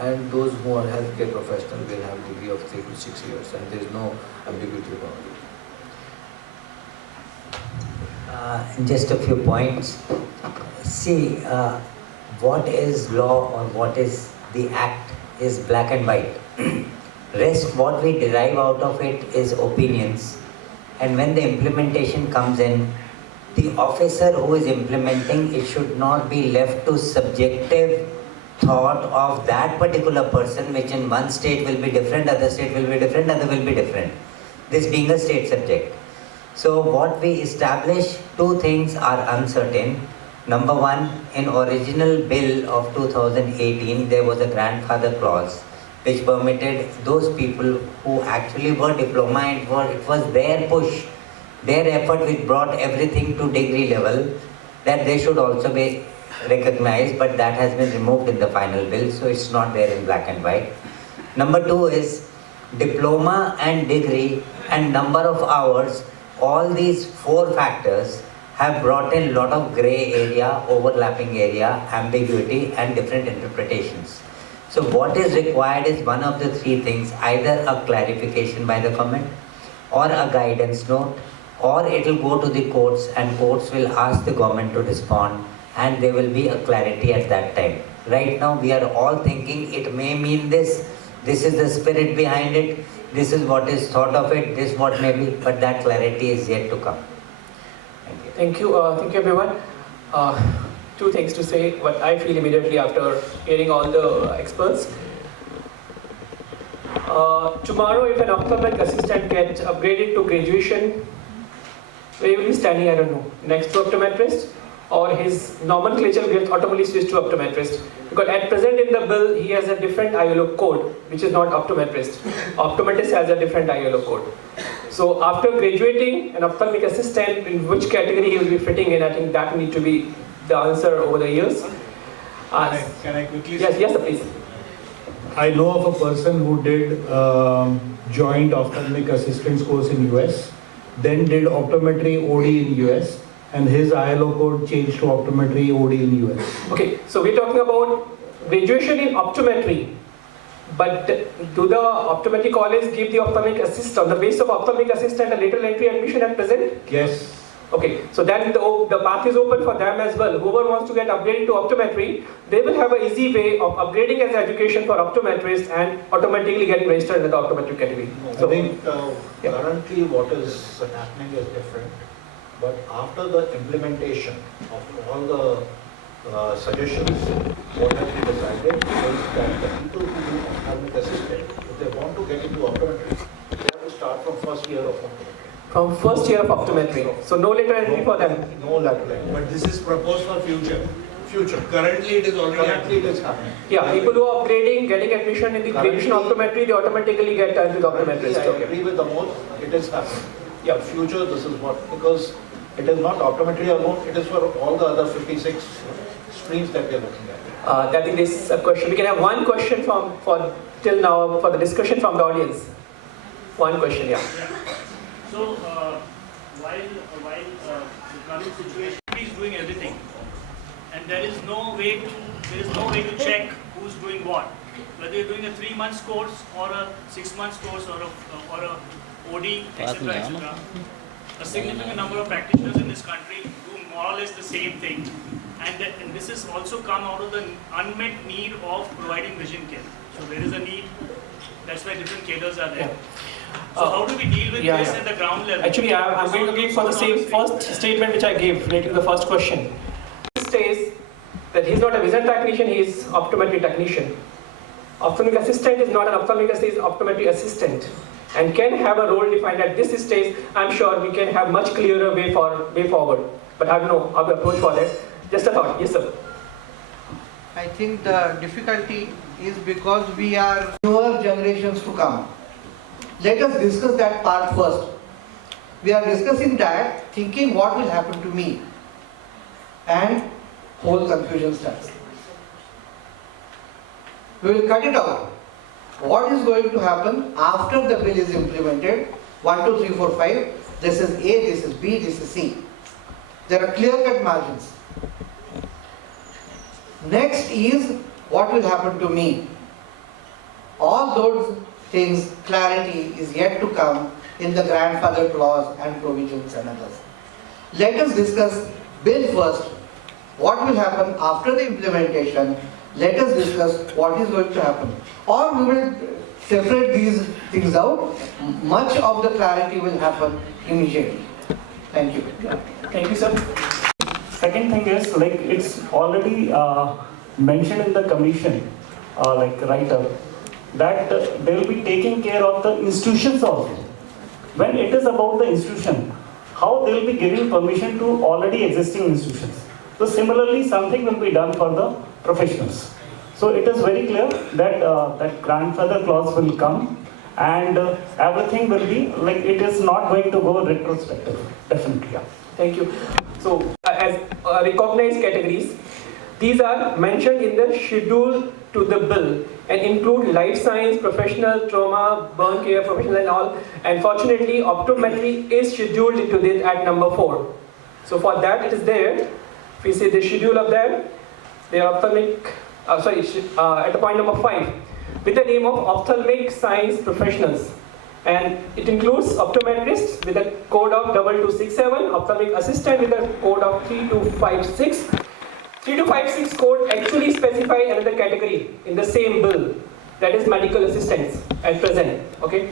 and those who are healthcare professionals will have a degree of 3 to 6 years, and there is no ambiguity about it. Just a few points. See, what is law or what is the act is black and white. Rest, what we derive out of it is opinions. And when the implementation comes in, the officer who is implementing it should not be left to subjective thought of that particular person, which in one state will be different, other state will be different, other will be different. This being a state subject. So what we establish, two things are uncertain. Number one, in original bill of 2018, there was a grandfather clause which permitted those people who actually were diploma and it was their push, their effort which brought everything to degree level, that they should also be recognized, but that has been removed in the final bill, so it's not there in black and white. Number two is diploma and degree and number of hours. All these four factors have brought in a lot of gray area, overlapping area, ambiguity and different interpretations. So what is required is one of the three things, either a clarification by the government or a guidance note, or it will go to the courts and courts will ask the government to respond and there will be a clarity at that time. Right now we are all thinking it may mean this, this is the spirit behind it, this is what is thought of it, this what may be, but that clarity is yet to come. Thank you everyone. Two things to say, what I feel immediately after hearing all the experts. Tomorrow if an ophthalmic assistant gets upgraded to graduation, where will be standing, I don't know, next to optometrist, or his nomenclature gets automatically switched to optometrist. Because at present in the bill, he has a different ILO code, which is not optometrist. Optometrist has a different ILO code. So after graduating, an ophthalmic assistant, in which category he will be fitting in, I think that need to be the answer over the years. Can I quickly Yes, yes, please. I know of a person who did joint ophthalmic assistance course in US, then did optometry OD in US, and his ILO code changed to optometry OD in US. Okay, so we're talking about graduation in optometry, but do the optometry college give the ophthalmic assistant, on the basis of ophthalmic assistant, a lateral entry admission at present? Yes. Okay, so then the path is open for them as well. Whoever wants to get upgraded to optometry, they will have an easy way of upgrading as education for optometrists and automatically getting registered in the optometric category. So I think currently what is happening is different, but after the implementation of all the suggestions, what has been decided is that the people who do ophthalmic assistant, if they want to get into optometry, they have to start from first year of optometry. From first year of optometry. So no lateral entry for them. No lateral entry. But this is proposed for future. Currently it is already it is happening. Yeah, people who are upgrading, getting admission in the graduation optometry, they automatically get into the optometrist. I agree with the most, it is happening. Yeah. But future, this is what, because it is not optometry alone, it is for all the other 56 streams that we are looking at. I think this is a question. We can have one question till now for the discussion from the audience. One question, yeah. So, while the current situation is doing everything, and there is no way to check who's doing what, whether you're doing a 3 months course or a 6 months course or a OD, etc., etc. A significant number of practitioners in this country do more or less the same thing, and this has also come out of the unmet need of providing vision care. So there is a need. That's why different cadres are there. So how do we deal with this at the ground level? Actually, I'm going to give for the same first statement which I gave related to the first question. He says that he's not a vision technician, he is optometry technician. Ophthalmic assistant is not an ophthalmic assistant, he is optometry assistant, and can have a role defined at this stage. I'm sure we can have much clearer way forward. But I don't know how to approach for that. Just a thought. Yes, sir. I think the difficulty is because we are newer generations to come. Let us discuss that part first. We are discussing that, thinking what will happen to me, and whole confusion starts. We will cut it out. What is going to happen after the bill is implemented? 1, 2, 3, 4, 5. This is A, this is B, this is C. There are clear-cut margins. Next is what will happen to me. All those things, clarity is yet to come in the grandfather clause and provisions and others. Let us discuss bill first. What will happen after the implementation? Let us discuss what is going to happen. Or we will separate these things out. Much of the clarity will happen immediately. Thank you. Thank you, sir. Second thing is, like, it's already mentioned in the commission, like write-up, that they will be taking care of the institutions also. When it is about the institution, how they will be giving permission to already existing institutions. So similarly, something will be done for the professionals. So it is very clear that that grandfather clause will come, and everything will be like, it is not going to go retrospective, definitely. Yeah. Thank you. So, as recognized categories, these are mentioned in the schedule to the bill and include life science, professional, trauma, burn care, professional and all. And fortunately, optometry is scheduled into this at number 4. So for that it is there. If we see the schedule of that, they are ophthalmic, at the point number 5, with the name of Ophthalmic Science Professionals. And it includes optometrists with a code of 2267, ophthalmic assistant with a code of 3256. 3256 code actually specify another category in the same bill, that is medical assistants at present, okay?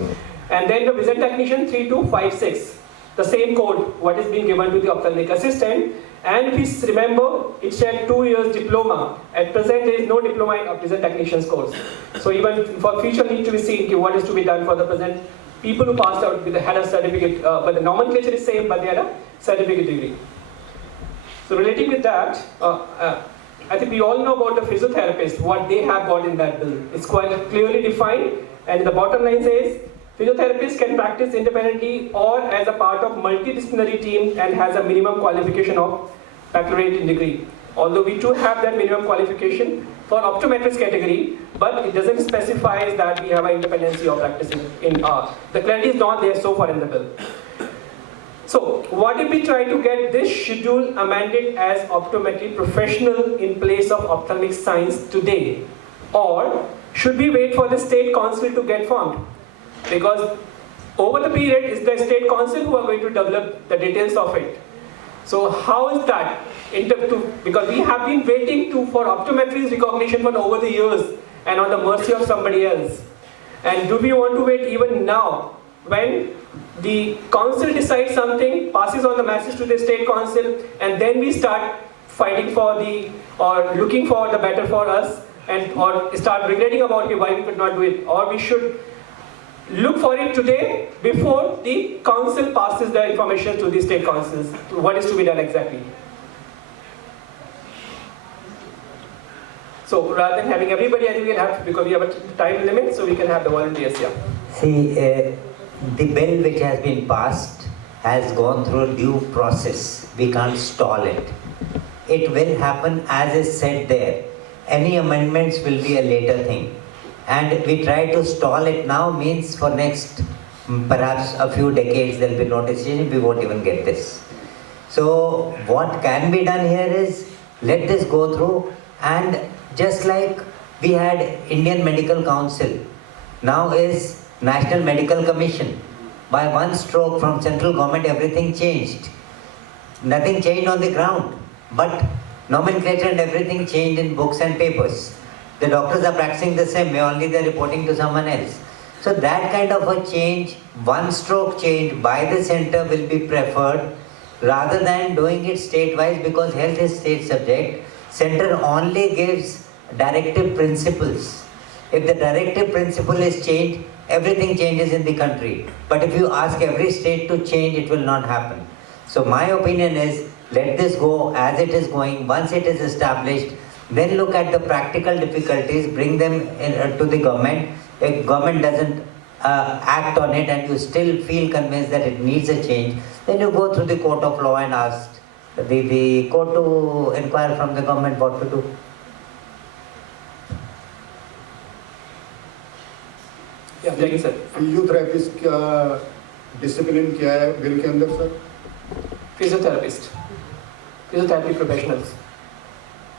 And then the vision technician 3256, the same code what is being given to the ophthalmic assistant. And if you remember, it said 2 years diploma. At present there is no diploma in vision technician's course. So even for future need to be seen what is to be done for the present people who passed out with had a certificate, but the nomenclature is same, but they had a certificate degree. So relating with that, I think we all know about the physiotherapist, what they have got in that bill. It's quite clearly defined, and the bottom line says, physiotherapists can practice independently or as a part of multidisciplinary team and has a minimum qualification of baccalaureate degree. Although we do have that minimum qualification for optometrist category, but it doesn't specify that we have an independency of practicing in the clarity is not there so far in the bill. So, what if we try to get this schedule amended as optometry professional in place of ophthalmic science today? Or should we wait for the state council to get formed? Because over the period, it's the state council who are going to develop the details of it. So how is that? Because we have been waiting for optometry's recognition for over the years and on the mercy of somebody else. And do we want to wait even now when the council decides something, passes on the message to the state council, and then we start fighting for or looking for the better for us, or start regretting about why we could not do it? Or we should look for it today before the council passes the information to the state councils. What is to be done exactly? So rather than having everybody, I think we can have, because we have a time limit, so we can have the volunteers here. See, the bill which has been passed has gone through due process. We can't stall it. It will happen as is said there. Any amendments will be a later thing. And we try to stall it now means for next perhaps a few decades there will be no decision, we won't even get this. So what can be done here is let this go through, and just like we had Indian Medical Council, now is National Medical Commission. By one stroke from central government everything changed. Nothing changed on the ground, but nomenclature and everything changed in books and papers. The doctors are practicing the same way, only they are reporting to someone else. So that kind of a change, one stroke change by the center will be preferred rather than doing it state-wise, because health is state subject. Center only gives directive principles. If the directive principle is changed, everything changes in the country. But if you ask every state to change, it will not happen. So my opinion is, let this go as it is going. Once it is established, then look at the practical difficulties, bring them to the government. If government doesn't act on it and you still feel convinced that it needs a change, then you go through the court of law and ask the court to inquire from the government what to do. Yeah, thank you, sir. Physiotherapist का discipline क्या है bill के अंदर sir? Physiotherapist, physiotherapy professionals.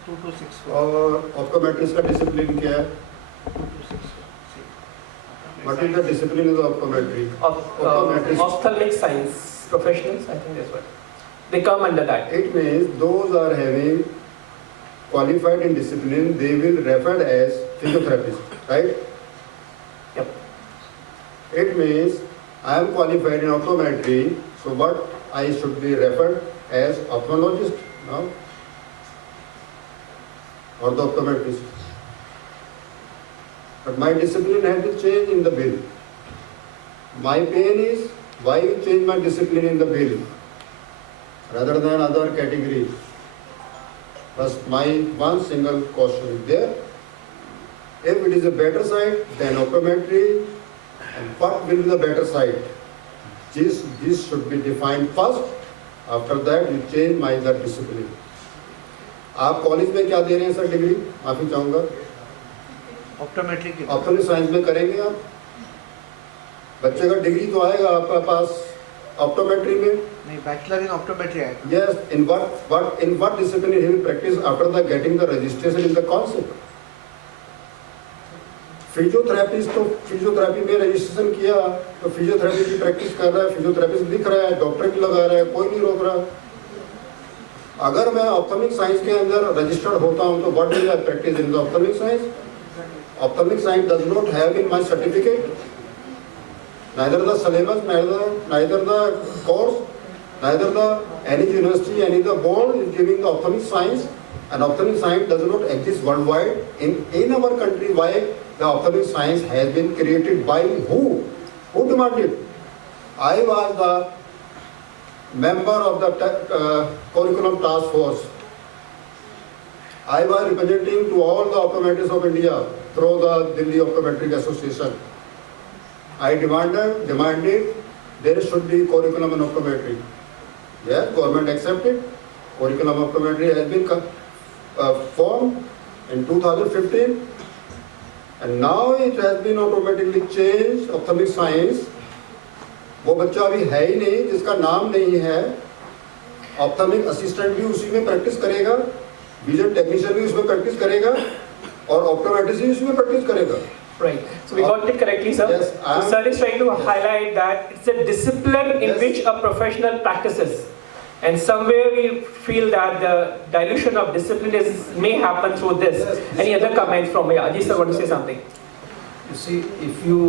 226. और optometrist का discipline क्या है? What is the discipline of optometry? Optometrists. Ophthalmic science professionals, I think that's what. They come under that. It means those are having qualified in discipline, they will referred as physiotherapist, right? Yep. It means I am qualified in optometry, so what I should be referred as ophthalmologist now or the optometrist. But my discipline has been changed in the bill. My pain is why you change my discipline in the bill rather than other categories. But my one single question is there. If it is a better side, then optometry, and what will be the better side? This should be defined first. After that, you change my other discipline. आप college में क्या दे रहे हैं sir degree? माफी चाहूँगा। Optometry की optometry science में करेंगे आप? बच्चे का डिग्री तो आएगा आपका पास ऑप्टोमेट्री में? नहीं, बैचलर इन ऑप्टोमेट्री है। Yes, in what discipline he will practice after the getting the registration in the concept? Physiotherapist तो फिजियोथेरेपी में रजिस्ट्रेशन किया तो फिजियोथेरेपी की प्रैक्टिस कर रहा है, फिजियोथेरेपिस्ट लिख रहा है, डॉक्टर भी लगा रहा है, कोई नहीं रोक रहा। अगर मैं ऑप्टोमिक साइंस के अंदर रजिस्टर्ड होता हूं तो what will I practise in the optomic science? Optomic science does not have in my certificate neither the syllabus, neither the course, neither the any university, any the board is giving the ophthalmic science, and ophthalmic science does not exist worldwide. In our country, why the ophthalmic science has been created by who? Who demanded? I was the member of the curriculum task force. I was representing to all the optometrists of India through the Delhi Optometric Association. I demanded there should be curriculum in optometry. Yes, government accepted. Curriculum of optometry has been formed in 2015, and now it has been automatically changed. Ophthalmic science. वो बच्चा अभी है ही नहीं जिसका नाम नहीं है। ऑप्थेमिक assistant भी उसी में प्रैक्टिस करेगा, विजन टेक्नीशियन भी उसमें प्रैक्टिस करेगा और ऑप्टोमेट्रिस्ट भी उसमें प्रैक्टिस करेगा। Right. So we got it correctly, sir. Yes, so sir is trying to highlight that it's a discipline in which a professional practices, and somewhere we feel that the dilution of discipline may happen through this. Yes, Any other comments from here? Ajit sir, want to say something? You see, if you,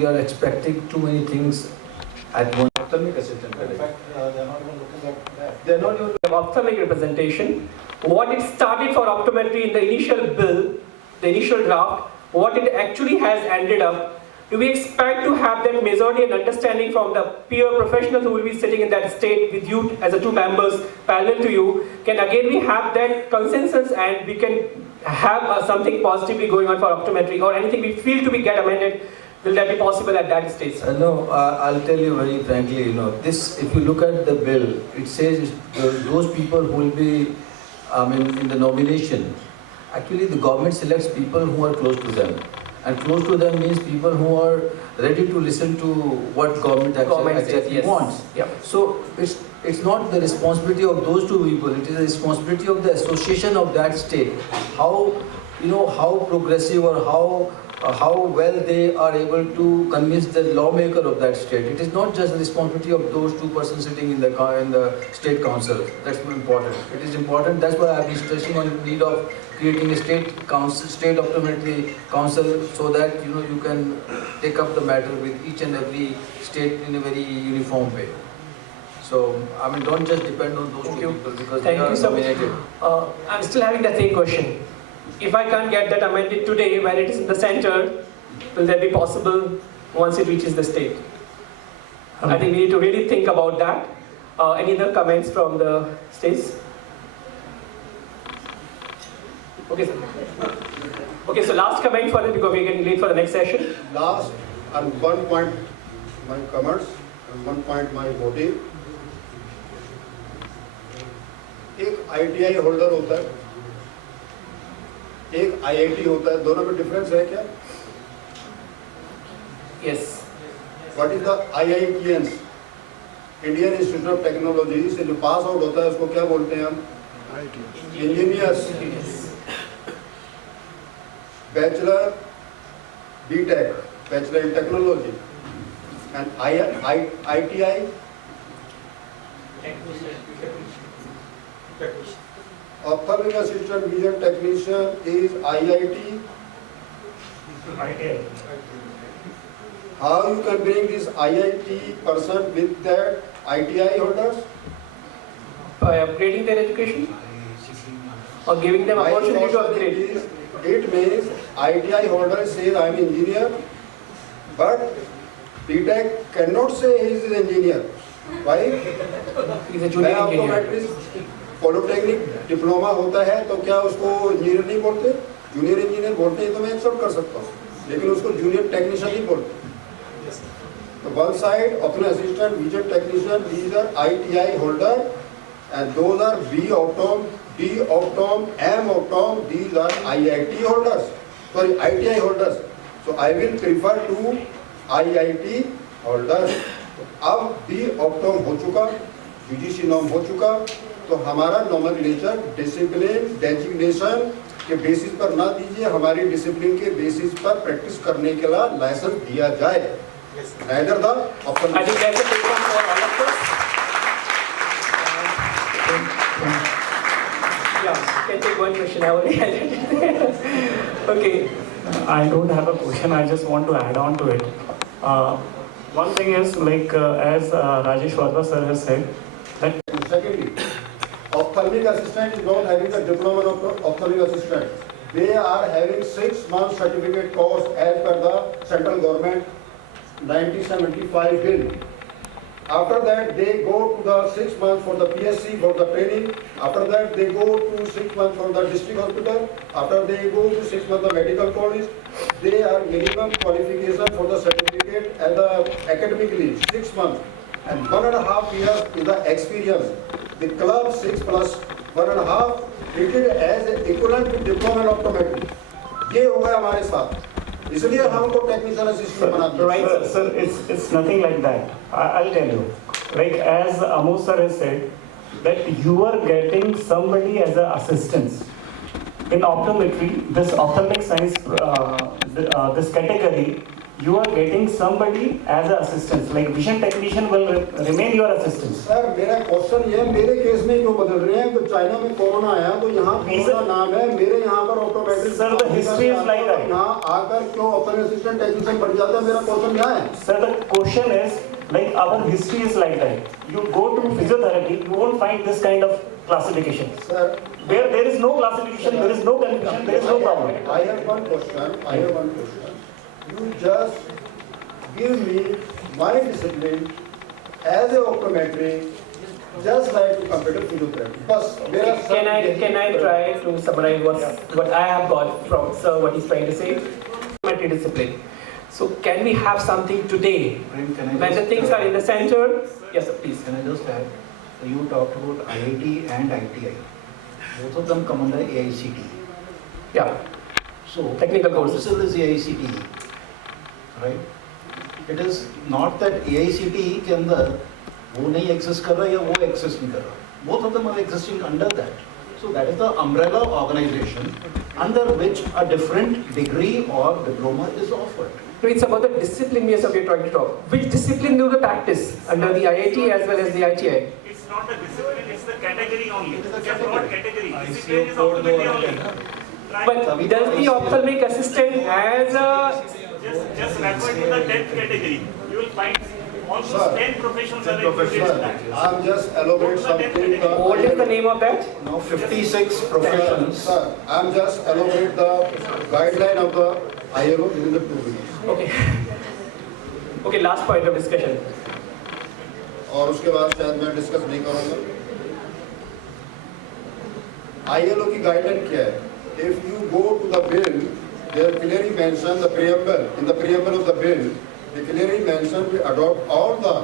we are expecting too many things at one. Ophthalmic assistant. In fact, they're not even looking at that. They're not even. Ophthalmic representation. What it started for optometry in the initial bill, the initial draft, what it actually has ended up. Do we expect to have that majority and understanding from the peer professionals who will be sitting in that state with you as the two members parallel to you? Can again we have that consensus and we can have something positively going on for optometry, or anything we feel to be get amended? Will that be possible at that stage? No, I'll tell you very frankly, this, if you look at the bill, it says those people who will be, in the nomination, actually the government selects people who are close to them. And close to them means people who are ready to listen to what government exactly wants. Yep. So it's not the responsibility of those two people, it is the responsibility of the association of that state. How progressive or how well they are able to convince the lawmaker of that state. It is not just the responsibility of those two persons sitting in the state council. That's more important. It is important. That's why I have been stressing on the need of creating a state council, state optometry council, so that you can take up the matter with each and every state in a very uniform way. So don't just depend on those two people because they are nominated. I'm still having the same question. If I can't get that amended today when it is in the center, will that be possible once it reaches the state? I think we need to really think about that. Any other comments from the states? Okay, sir. Okay, so last comment for it because we're getting late for the next session. Last and one point my comments and one point my motive. एक ITI holder होता है, एक IIT होता है, दोनों में difference है क्या? Yes. What is the IITians? Indian Institute of Technology से जो पास आउट होता है उसको क्या बोलते हैं हम? Engineers. Bachelor, BTech Bachelor in Technology. And ITI, Ophthalmic Assistant Vision Technician is IIT. How you can bring this IIT person with that ITI holders? By upgrading their education? Or giving them opportunity to upgrade? It means ITI holder says I am engineer, but BTech cannot say he is an engineer. Why? He is a junior engineer. Optometrist polytechnic diploma होता है तो क्या उसको engineer नहीं बोलते? Junior engineer बोलते हैं तो मैं एक्सेप्ट कर सकता हूँ, लेकिन उसको जूनियर टेक्नीशियन नहीं बोलते. तो वन साइड अपने assistant vision technician these are ITI holder and those are B Optom, D Optom, M Optom, these are IIT holders, sorry ITI holders. So I will prefer to IIT holders. अब B Optom हो चुका, UGC norm हो चुका, तो हमारा nomenclature discipline designation के basis पर ना दीजिए, हमारी डिसिप्लिन के बेसिस पर प्रैक्टिस करने के लिए लाइसेंस दिया जाए. Neither the I think that's a big one for all of us. Yeah, can take one question. I already highlighted. Okay. I don't have a question. I just want to add on to it. One thing is, like as Rajesh Wadhwa sir has said, that secondly, ophthalmic assistant is not having the diploma of ophthalmic assistant. They are having 6 months certificate course as per the central government 1975 bill. After that, they go to the 6 months for the PSC for the training. After that, they go to 6 months for the district hospital. After they go to 6 months the medical college. They are minimum qualification for the certificate and the academically 6 months. And 1.5 years is the experience. The club 6 plus 1.5 treated as equivalent to diploma in optometry. ये हो गया हमारे साथ. इसलिए हमको technician assistant बना दिया. right, sir, it's nothing like that. I'll tell you. Like as Amo sir has said, that you are getting somebody as an assistant. In optometry, this ophthalmic science, this category, you are getting somebody as an assistant. Like vision technician will remain your assistant. Sir मेरा question ये मेरे case में क्यों बदल रहे हैं? तो China में कोरोना आया तो यहाँ कोरोना नाम है, मेरे यहाँ पर ऑटोमेट्रिक sir the history is like that. यहाँ आकर क्यों ऑप्टोमेट्रिक असिस्टेंट टेक्नीशियन बन जाता है? मेरा क्वेश्चन यहाँ है. Sir, the question is, like our history is like that. You go to physiotherapy, you won't find this kind of classification. Sir, Where there is no classification, there is no confusion, there is no problem. I have one question. You just give me my discipline as a optometry, just like to computer physiotherapy. But Can I try to summarize what I have got from sir, what he's trying to say? Optometry discipline. So can we have something today when the things are in the center? Yes, sir, please. Can I just add? You talked about IIT and ITI. Both of them come under AICTE. Yeah. So Technical courses. Council is AICTE, right? It is not that AICTE के अंदर वो नहीं exist कर रहा या वो exist नहीं कर रहा. Both of them are existing under that. So that is the umbrella organization under which a different degree or diploma is offered. So it's about the discipline we are trying to talk. Which discipline do we practice under the IIT as well as the ITI? It's not the discipline, it's the category only. It's a broad category. Discipline is optometry only. But does the ophthalmic assistant as a... Just refer to the 10th category. You will find almost 10 professions are included in that. I'm just elaborate something. What is the name of that? Now 56 professions. Sir, I'm just elaborate the guideline of the ILO in the 2 minutes. Okay. Okay, last point of discussion. और उसके बाद शायद मैं discuss नहीं करूँगा. ILO की guideline क्या है? If you go to the bill, they clearly mention the preamble. In the preamble of the bill, they clearly mention we adopt all the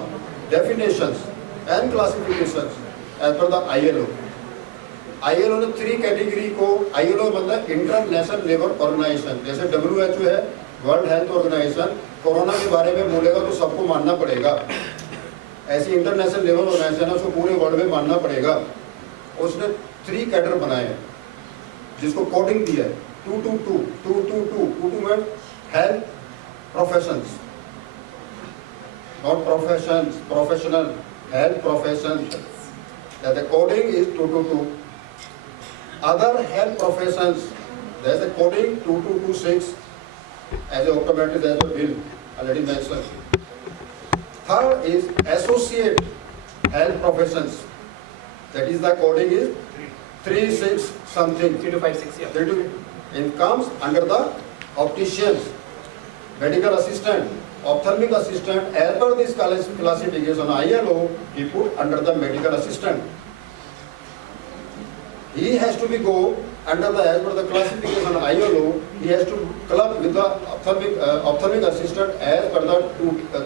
definitions and classifications as per the ILO. ILO ने 3 category को, ILO मतलब international labour organisation, जैसे WHO है, world health organisation, corona के बारे में बोलेगा तो सबको मानना पड़ेगा. ऐसी इंटरनेशनल लेवल ऑर्गेनाइजेशन है, उसको पूरे वर्ल्ड में मानना पड़ेगा. उसने 3 कैडर बनाए हैं जिसको कोडिंग दिया है 222 में health professions. Not professions, professional, health professions. That the coding is 222. Other health professions, there is a coding 2226 as an optometrist as a bill already mentioned. Third is associate health professions. That is the coding is 36 something. 3256, yeah. It comes under the opticians, medical assistant, ophthalmic assistant. As per this classification ILO, he put under the medical assistant. He has to be go under the, as per the classification ILO, he has to club with the ophthalmic assistant as per the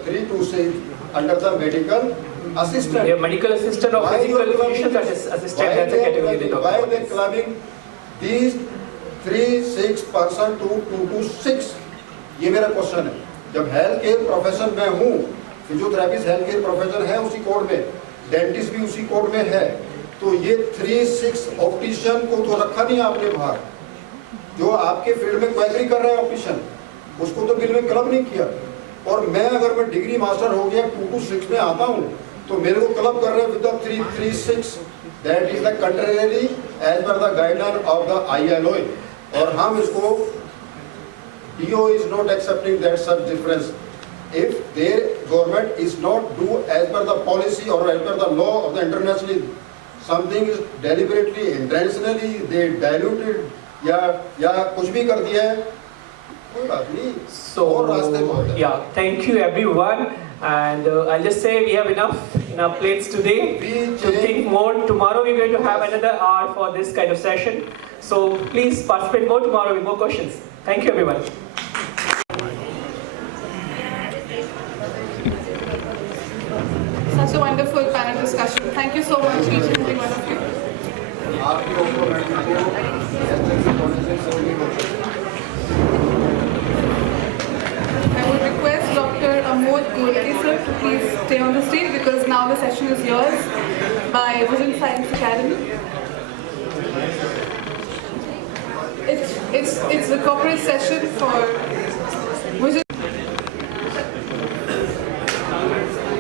326 under the medical assistant. Yeah, medical assistant or physical physician assistant, that's a category they talk Why about. they clubbing these 3-6% to 226? ये मेरा question है. जब health care profession में हूँ, physiotherapist health care profession है उसी code में, dentist भी उसी कोड में है, तो ये 3-6 ऑप्टिशियन को तो रखा नहीं आपने बाहर. जो आपके फील्ड में क्वेरी कर रहे हैं ऑप्टिशियन, उसको तो बिल में क्लब नहीं किया. और मैं अगर मैं डिग्री मास्टर हो गया 226 में आता हूँ, तो मेरे को क्लब कर रहे हैं with the 336. That is the contrary as per the guideline of the ILO. और हम इसको DO is not accepting that such difference. If their government is not do as per the policy or as per the law of the internationally, something is deliberately, intentionally they diluted या कुछ भी कर दिया है, कोई बात नहीं. So, और रास्ते बहुत हैं. yeah, thank you everyone. And I'll just say we have enough in our plates today to think more. Tomorrow we're going to have another hour for this kind of session. So please participate more tomorrow with more questions. Thank you everyone. Such a wonderful panel discussion. Thank you so much, each and every one of you. आपके optometry I would request Dr. Goyal sir to please stay on the stage because now the session is yours by Vision Science Academy. It's the corporate session for